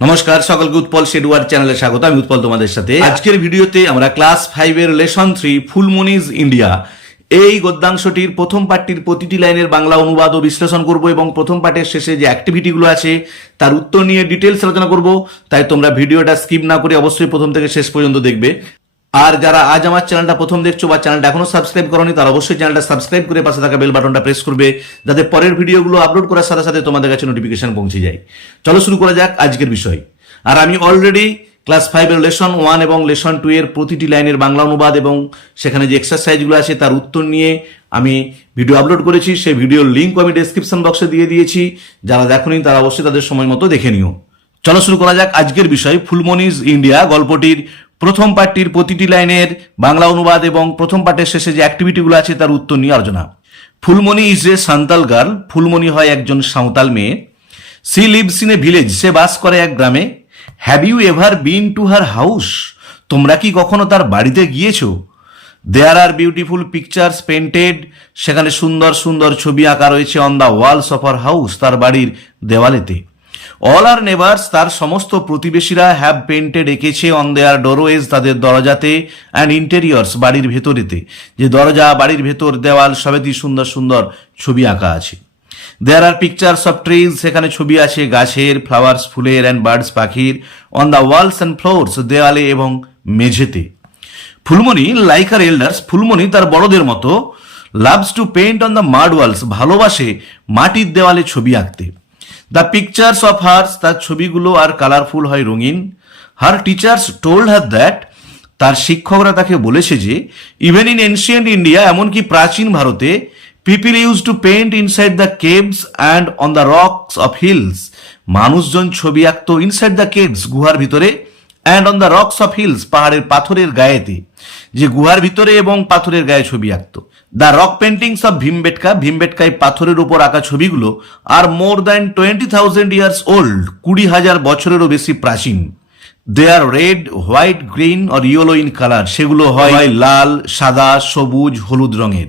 নমস্কার সকলকে উৎপল শেডওয়ার চ্যানেলে স্বাগত। আমি উৎপল তোমাদের সাথে। আজকের ভিডিওতে আমরা ক্লাস 5 এর লেসন 3 ফুলমনিজ ইন্ডিয়া এই গদ্যাংশটির প্রথম পাঠটির প্রতিটি লাইনের বাংলা অনুবাদ ও বিশ্লেষণ করব এবং প্রথম পাঠের শেষে যে অ্যাক্টিভিটিগুলো আছে তার উত্তর নিয়ে ডিটেলস আলোচনা করব। তাই তোমরা ভিডিওটা স্কিপ না করে অবশ্যই প্রথম থেকে শেষ পর্যন্ত দেখবে। আর যারা আজ আমার চ্যানেলটা প্রথম দেখছো বা চ্যানেলটা এখনো সাবস্ক্রাইব করোনি তারা অবশ্যই চ্যানেলটা সাবস্ক্রাইব করে পাশে থাকা বেল বাটনটা প্রেস করবে, যাতে পরের ভিডিওগুলো আপলোড করার সাথে সাথে তোমাদের কাছে নোটিফিকেশন পৌঁছে যায়। চলো শুরু করা যাক আজকের বিষয়। আর আমি অলরেডি ক্লাস 5 এর লেসন 1 এবং লেসন 2 এর প্রতিটি লাইনের বাংলা অনুবাদ এবং সেখানে যে এক্সারসাইজগুলো আছে তার উত্তর নিয়ে আমি ভিডিও আপলোড করেছি। সেই ভিডিওর লিঙ্ক আমি ডেসক্রিপশন বক্সে দিয়ে দিয়েছি। যারা দেখোনি তারা অবশ্যই তাদের সময় মতো দেখে নিও। চলো শুরু করা যাক আজকের বিষয়। ফুলমনিজ ইন্ডিয়া গল্পটির প্রথম পাঠটির প্রতিটি লাইনের বাংলা অনুবাদ এবং প্রথম পাঠের শেষে যে অ্যাক্টিভিটিগুলো আছে তার উত্তর নিয়ে আলোচনা। Phulmoni is a Santal girl. Phulmoni হয় একজন সাঁওতাল মেয়ে। She lives in a village. সে বাস করে এক গ্রামে। Have you ever been to her house? তোমরা কি কখনো তার বাড়িতে গিয়েছো? There are beautiful pictures painted. সেখানে সুন্দর সুন্দর ছবি আঁকা রয়েছে on the walls of her house, তার বাড়ির দেওয়ালেতে। অল আর নেবার্স, তার সমস্ত প্রতিবেশীরা হ্যাভ পেন্টেড এঁকেছে অন দেয়ার ডোরওয়েজ, তাদের দরজাতে, অ্যান্ড ইন্টেরিয়র্স, বাড়ির ভেতরেতে। যে দরজা, বাড়ির ভেতর, দেওয়াল সবেতেই সুন্দর সুন্দর ছবি আঁকা আছে। দেয়ার আর পিকচার্স অফ ট্রিজ, সেখানে ছবি আছে গাছের, ফ্লাওয়ার্স ফুলের, অ্যান্ড বার্ডস পাখির। On the Waals and floors, দেওয়ালে এবং মেঝেতে। ফুলমনি লাইক আর এল্ডার্স, ফুলমনি তার বড়দের মতো। Loves to paint on the মাড Waals, ভালোবাসে মাটির দেওয়ালে ছবি আঁকতে। দ্য পিকচার্স অফ হার্স, তার ছবিগুলো আর কালারফুল হয়, রঙিন। হার টিচার্স টোল্ড হার দ্যাট, তার শিক্ষকরা তাকে বলেছে যে ইভেন ইন এনশিয়েন্ট ইন্ডিয়া, এমনকি প্রাচীন ভারতে, people use to paint inside the caves and on the rocks of hills, মানুষজন ছবি আঁকতো ইনসাইড দ্য কেভস, গুহার ভিতরে, and on the rocks of hills, পাহাড়ের পাথরের গায়েতে, যে গুহার ভিতরে এবং পাথরের গায়ে ছবি আঁকতো। The rock paintings of Bhimbetka, ভীমবেটকায় পাথরের উপর আঁকা ছবিগুলো are more than 20,000 years old, 20,000 বছরেরও বেশি প্রাচীন। They are red, white, green or yellow in colour, সেগুলো হয় লাল, সাদা, সবুজ, হলুদ রঙের।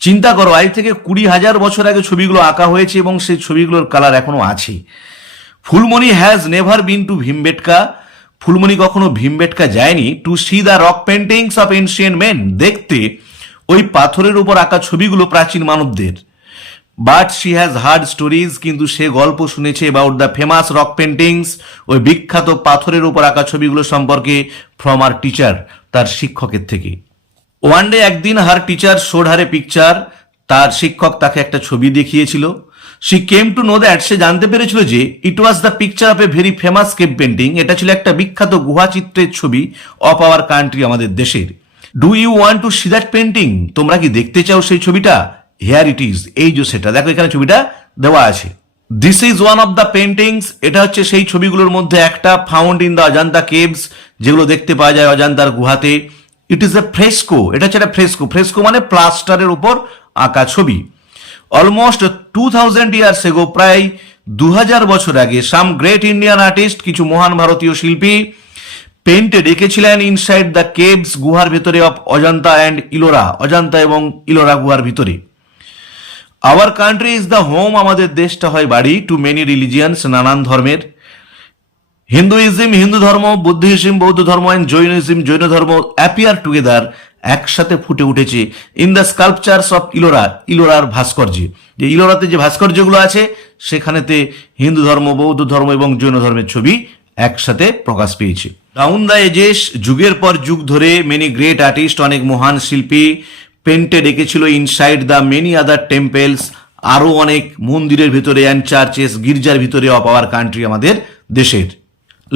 চিন্তা করো, আজ থেকে 20,000 বছর আগে ছবিগুলো আঁকা হয়েছে এবং সেই ছবিগুলোর কালার এখনো আছে। Phulmoni has never been to Bhimbetka, Phulmoni কখনো ভীমবেটকা যায়নি। To see the rock paintings of ancient men, দেখতে ওই পাথরের উপর আঁকা ছবিগুলো প্রাচীন মানবদের। But she has heard stories, কিন্তু সে গল্প শুনেছে about the famous rock paintings, ওই বিখ্যাত পাথরের উপর আঁকা ছবিগুলো সম্পর্কে, ফ্রম আর টিচার, তার শিক্ষকের থেকে। ওয়ান ডে, একদিন, her teacher showed her a picture, তার শিক্ষক তাকে একটা ছবি দেখিয়েছিল। She came to know that, সে জানতে পেরেছিল যে it was the picture of a very famous cave painting, এটা ছিল একটা বিখ্যাত গুহা চিত্রের ছবি অফ আওয়ার কান্ট্রি, আমাদের দেশের। Do you want to see that painting, তোমরা কি দেখতে চাও সেই ছবিটা? হেয়ার ইট ইজ, এই যে সেটা দেখো, এখানে ছবিটা দেওয়া আছে। This is one of the paintings, এটা হচ্ছে সেই ছবিগুলোর মধ্যে একটা। Found in the Ajanta caves, যেগুলো দেখতে পাওয়া যায় অজান্তার গুহাতে। ইট ইজ এ ফ্রেস্কো, এটা হচ্ছে একটা ফ্রেস্কো। ফ্রেস্কো মানে প্লাস্টারের উপর আঁকা ছবি। অলমোস্ট 2000 ইয়ার্স এগো, প্রায় 2000 বছর আগে, সাম গ্রেট ইন্ডিয়ান আর্টিস্ট, কিছু মহান ভারতীয় শিল্পী, পেন্টেড এঁকেছিলেন ইনসাইড দ্য কেভস, গুহার ভিতরে, অফ অজন্তা অ্যান্ড ইলোরা, অজন্তা এবং ইলোরা গুহার ভিতরে। Our country is the home, আমাদের দেশটা হয় বাড়ি। টু মেনি রিলিজিয়ান্স, নানান ধর্মের। হিন্দুইজম, হিন্দু ধর্ম, বুদ্ধিজম, বৌদ্ধ ধর্ম, অ্যান্ড জৈনিজম, জৈন ধর্ম, অ্যাপিয়ার টুগেদার, একসাথে ফুটে উঠেছে in the sculptures of Ellora, ইলোরার ভাস্কর্যে। যে ইলোরাতে যে ভাস্কর্যগুলো আছে সেখানেতে হিন্দু ধর্ম, বৌদ্ধ ধর্ম এবং জৈন ধর্মের ছবি একসাথে প্রকাশ পেয়েছে। ডাউন দ্য এজেস, যুগের পর যুগ ধরে, মেনি গ্রেট আর্টিস্ট, অনেক মহান শিল্পী, পেন্টে ডেকেছিল ইনসাইড দ্য মেনি আদার টেম্পেলস, আরো অনেক মন্দিরের ভিতরে, অ্যান্ড চার্চেস, গির্জার ভিতরে, অফ আওয়ার কান্ট্রি, আমাদের দেশের।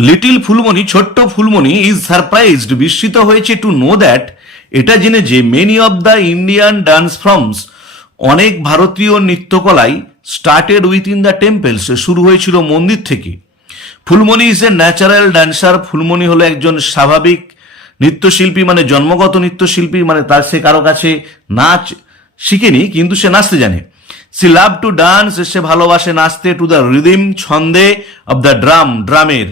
লিটিল ফুলমনি, ছোট্ট ফুলমনি, ইজ সারপ্রাইজড, বিস্মিত হয়েছে, টু নো দ্যাট, এটা জেনে যে many of the Indian dance forms, অনেক ভারতীয় নৃত্যকলাই, started with in the temples, শুরু হয়েছিল মন্দির থেকে। Phulmoni is a natural dancer, Phulmoni হলো একজন স্বাভাবিক নৃত্যশিল্পী, মানে জন্মগত নৃত্যশিল্পী, মানে তার সে কারো কাছে নাচ শিখেনি, কিন্তু সে নাচতে জানে। সি লাভ টু ডান্স, সে ভালোবাসে নাচতে। টু দ্য রিদিম, ছন্দে, অব দ্য ড্রাম, ড্রামের।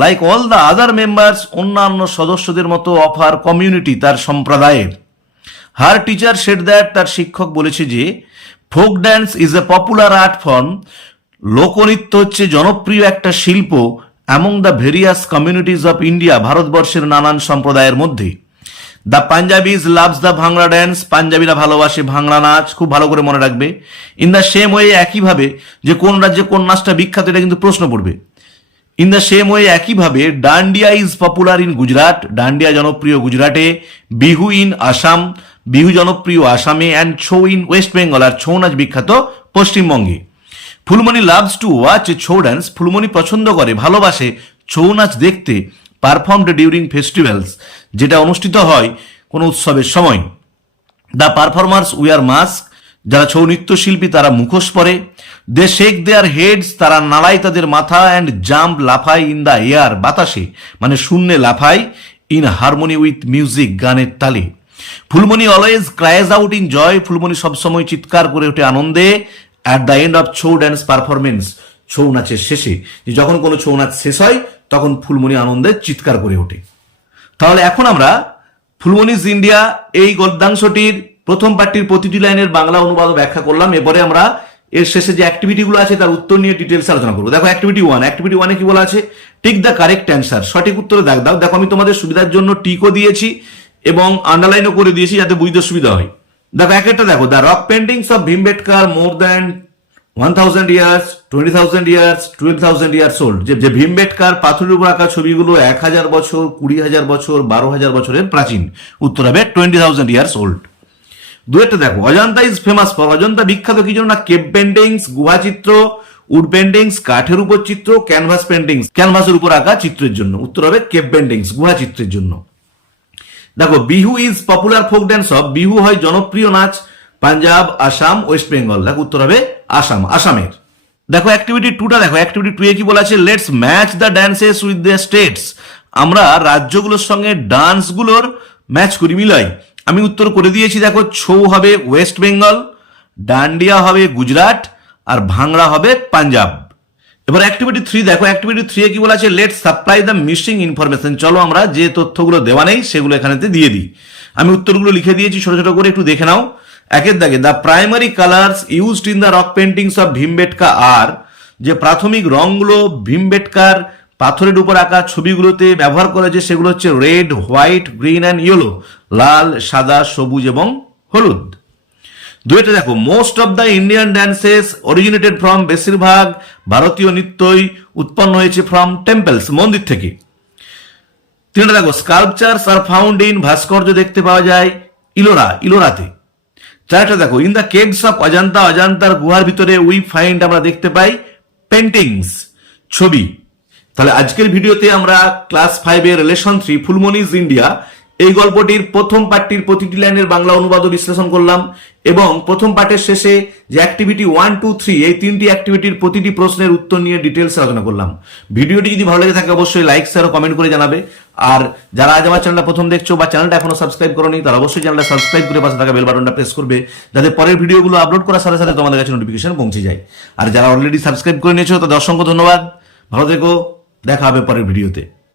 Like all the other members, অন্যান্য সদস্যদের মতো, অফ হার কমিউনিটি, তার সম্প্রদায়ের। হার টিচার সেড দ্যাট, তার শিক্ষক বলেছে যে folk dance is a popular art form, লোকনৃত্য হচ্ছে জনপ্রিয় একটা শিল্প। Among the various communities of India, ভারতবর্ষের নানান সম্প্রদায়ের মধ্যে। The Punjabis loves the ভাংড়া dance, পাঞ্জাবিরা ভালোবাসে ভাংড়া নাচ, খুব ভালো করে মনে রাখবে। ইন দ্য সেম ওয়ে, একইভাবে যে কোন রাজ্যে কোন নাচটা বিখ্যাত এটা কিন্তু প্রশ্ন পড়বে। ইন দ্য সেম ওয়ে, একইভাবে dandiya is popular in Gujarat, dandiya জনপ্রিয় গুজরাটে। বিহু ইন আসাম, বিহু জনপ্রিয় আসামে। অ্যান্ড ছৌ ইন ওয়েস্ট বেঙ্গল, আর ছৌ নাচ বিখ্যাত পশ্চিমবঙ্গে। Phulmoni loves to watch Chhau dance, Phulmoni পছন্দ করে ভালোবাসে ছৌ নাচ দেখতে। পারফর্মড ডিউরিং ফেস্টিভ্যালস, যেটা অনুষ্ঠিত হয় কোনো উৎসবের সময়। দ্য পারফর্মার্স উইয়ার মাস্ক, যারা ছৌ নৃত্যশিল্পী তারা মুখোশ পরে। দে শেক দেয়ার হেডস, তারা নাড়ায় তাদের মাথা। অ্যান্ড জাম্প, লাফায়। ইন দ্য এয়ার, বাতাসে মানে শূন্যে লাফায়। ইন হারমোনি উইথ মিউজিক, গানের তালে। Phulmoni always cries out in joy, Phulmoni সবসময় চিৎকার করে ওঠে আনন্দে। At the end of Chhau dance performance, Chhau নাচের শেষে, যে যখন কোনো ছৌ নাচ শেষ হয় তখন ফুলমণি আনন্দে চিৎকার করে ওঠে। তাহলে এখন আমরা ফুলমণিজ ইন্ডিয়া এই গদ্যাংশটির প্রথম পাঠটির প্রতিটি লাইনের বাংলা অনুবাদ ব্যাখ্যা করলাম। এরপরে আমরা এর শেষে যে অ্যাক্টিভিটিগুলো আছে তার উত্তর নিয়ে ডিটেলস আলোচনা করবো। দেখো অ্যাক্টিভিটি ওয়ানে কি বলা আছে, টিক দ্য কারেক্ট অ্যান্সার, সঠিক উত্তরে দাগ দাও। দেখো আমি তোমাদের সুবিধার জন্য টিকও দিয়েছি এবং আন্ডারলাইনও করে দিয়েছি যাতে বুঝতে সুবিধা হয়। দেখো একটা দেখো, দ্য রক পেন্টিংস অফ ভীমবেটকার more than 1000 years, 20,000 years, 12,000 years old, যে ভীমবেটকার পাথরের উপর আঁকা ছবিগুলো 1000 বছর, 20,000 বছর, 12,000 বছরের প্রাচীন। উত্তর হবে 20,000 ইয়ার্স ওল্ড। দুয়েরটা দেখো, Ajanta is famous for, Ajanta বিখ্যাত কি জন্য না, কেভ পেন্টিংস, গুহা চিত্র, উড পেন্টিংস, কাঠের উপর চিত্র, ক্যানভাস পেন্টিংস, ক্যানভাসের উপর আঁকা চিত্রের জন্য। উত্তর হবে কেভ পেন্টিংস, গুহা চিত্রের জন্য। দেখো Bihu is popular folk dance of, Bihu হয় জনপ্রিয় নাচ পাঞ্জাব, আসাম, ওয়েস্ট বেঙ্গল। দেখো উত্তর হবে আসাম, আসামের। দেখো অ্যাক্টিভিটি টুটা দেখো, অ্যাক্টিভিটি টু এ কি বলা আছে, let's match the dances with the states, আমরা রাজ্যগুলোর সঙ্গে ডান্সগুলোর ম্যাচ করি, মিলাই। আমি উত্তর করে দিয়েছি, দেখো ছৌ হবে ওয়েস্ট বেঙ্গল, ডান্ডিয়া হবে গুজরাট, আর ভাংড়া হবে পাঞ্জাব। এবার অ্যাক্টিভিটি 3 দেখো, অ্যাক্টিভিটি 3 এ কি বলা আছে, let's supply the missing information, চলো আমরা যে তথ্যগুলো দেওয়া নেই সেগুলো এখানেতে দিয়ে দিই। আমি উত্তরগুলো লিখে দিয়েছি ছোট ছোট করে, একটু দেখে নাও। একের দাগে, the primary colours used in the rock paintings of Bhimbetka are, যে প্রাথমিক রংগুলো ভীমবেটকার পাথরের উপর আঁকা ছবিগুলোতে ব্যবহার করা হয়েছে সেগুলো হচ্ছে red, white, green and yellow, লাল, সাদা, সবুজ এবং হলুদ। দুইটা দেখো, most of the Indian dances originated from, বেশিরভাগ ভারতীয় নৃত্যই উৎপন্ন হয়েছে ফ্রম টেম্পলস, মন্দির থেকে। তিনটা দেখো, স্কাল্পচার্স আর ফাউন্ড ইন, ভাস্কর্য দেখতে পাওয়া যায় ইলোরা, ইলোরাতে। চারটা দেখো, in the caves of Ajanta, অজন্তার গুহার ভিতরে উই ফাইন্ড, আমরা দেখতে পাই পেন্টিংস, ছবি। তাহলে আজকের ভিডিওতে আমরা ক্লাস 5 এর লেসন 3 ফুলমণিজ ইন্ডিয়া এই গল্পটির প্রথম পাঠটির প্রতিটি লাইনের বাংলা অনুবাদ বিশ্লেষণ করলাম এবং প্রথম পাঠের শেষে যে অ্যাক্টিভিটি 1, 2, 3 এই তিনটি অ্যাক্টিভিটির প্রতিটি প্রশ্নের উত্তর নিয়ে ডিটেলস আলোচনা করলাম। ভিডিওটি যদি ভালো লেগে থাকে অবশ্যই লাইক, শেয়ার ও কমেন্ট করে জানাবে। আর যারা আজ আমার চ্যানেলটা প্রথম দেখছো বা চ্যানেলটা এখনো সাবস্ক্রাইব করোনি তারা অবশ্যই চ্যানেলটা সাবস্ক্রাইব করে পাশে থাকা বেল বাটনটা প্রেস করবে, যাতে পরের ভিডিওগুলো আপলোড করার সাথে সাথে তোমাদের কাছে নোটিফিকেশন পৌঁছে যায়। আর যারা অলরেডি সাবস্ক্রাইব করে নিয়েছো তাদের অসংখ্য ধন্যবাদ। ভালো থেকো, দেখা হবে পরের ভিডিওতে।